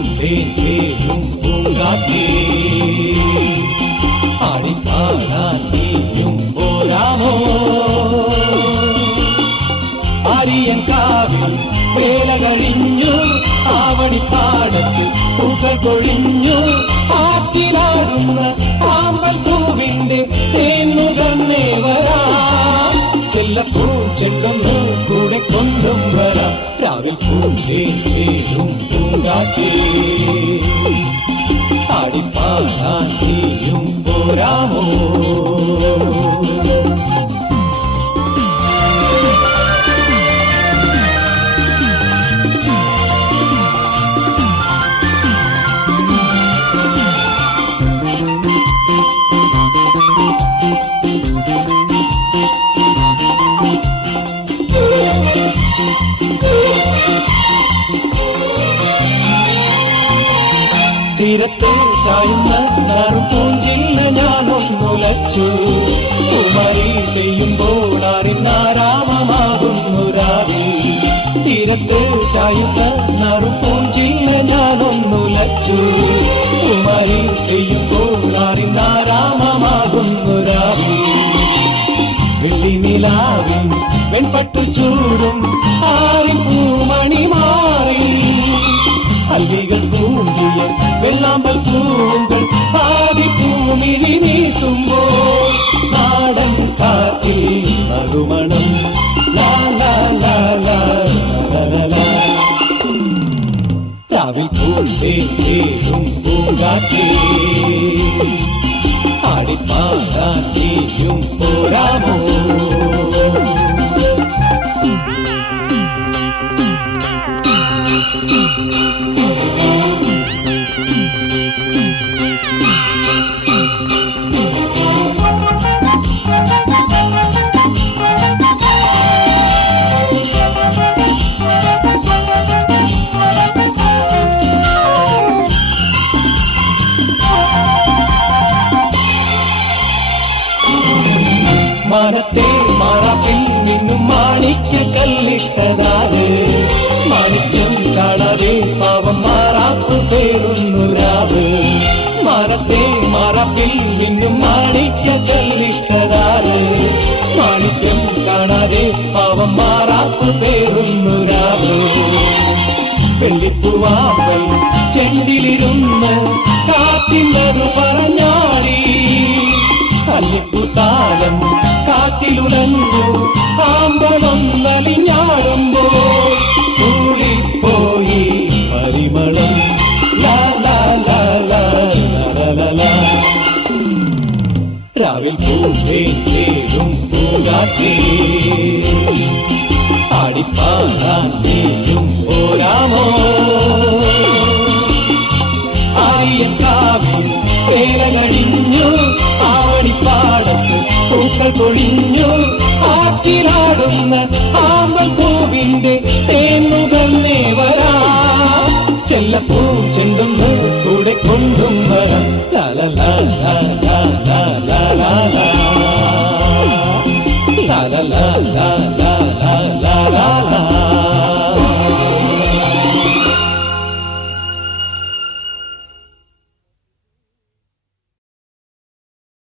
പൂന്തേനും പൂങ്കാറ്റേ ആടിപ്പാടാൻ നീയും പോരാമോ ആര്യങ്കാവിൽ വേല കഴിഞ്ഞു ആവണിപ്പാടത്ത് പൂക്കൾ കൊഴിഞ്ഞു ആറ്റിലാടുന്ന ആമ്പൽ പൂവിന്റെ തേന്നുകന്നേ വരാം ചെല്ലപ്പൂ ചെണ്ടൊന്ന് കൂടെ കൊണ്ടും വരാം രാവിൽ പൂന്തേനും പൂങ്കാറ്റേ ആടിപ്പാടാൻ നീയും പോരാമോ തീരത്ത് ചായുന്ന നറുപൂഞ്ചില്ല ഞാനൊന്നുലച്ചു കുമരി പെയ്യുമ്പോൾ അറിഞ്ഞാരാമമാകുന്നു രാവിൽ തീരത്ത് ചായുന്ന നറുപൂഞ്ചില്ല ഞാനൊന്നുലച്ചു കുമരി പെയ്യുമ്പോൾ അറിഞ്ഞാരാമമാകുന്നു രാവിൽ വെള്ളിനിലാവിൽ വെൺപട്ടു ചൂടും ആരിപ്പൂമണി മാറി അല്ലികൾ കൂടിയ വെള്ളാമ്പൽ പൂവുകൾ പാതിപ്പൂമിഴി നീട്ടുമ്പോൾ നാടൻ കാറ്റിൽ നറുമണം രാവിൽ പൂന്തേനും പൂങ്കാറ്റേ ആടിപ്പാടാൻ നീയും പോരാമോ മാനത്തെ മാറാപ്പിൽ നിന്നും മാണിക്ക കല്ലിട്ടതാറ് മാണിക്യം കാണാതെ പാവം മാറാപ്പു പേരുന്നു രാവ് മാനത്തെ മാറാപ്പിൽ നിന്നും മാണിക്ക കല്ലിട്ടതാറ് മാണിക്യം കാണാതെ പാവം മാറാപ്പു പേരുന്നു രാവ് വെള്ളിപ്പൂവാമ്പൽ ചെണ്ടിലിരുന്ന് കാത്തിന്നതു പറഞ്ഞാടി കല്ലിപ്പുതാലം കാറ്റിലുലഞ്ഞു ആമ്പലൊന്നലിഞ്ഞാടുമ്പോൾ കൂടിപ്പോയി പരിമളം രാവിൽ പൂന്തേനും പൂങ്കാറ്റേ ആടിപ്പാടാൻ നീയും പോരാമോ ആര്യങ്കാവിൽ വേല കഴിഞ്ഞു ആവണിപ്പാടത്ത് പൂക്കൾ കൊഴിഞ്ഞു ആറ്റിലാടുന്ന ആമ്പൽ പൂവിന്റെ തേന്നുകന്നേ വരാം ചെല്ലപ്പൂ ചെണ്ടൊന്ന് കൂടെ കൊണ്ടും വരാം ലാ ലാ ലാ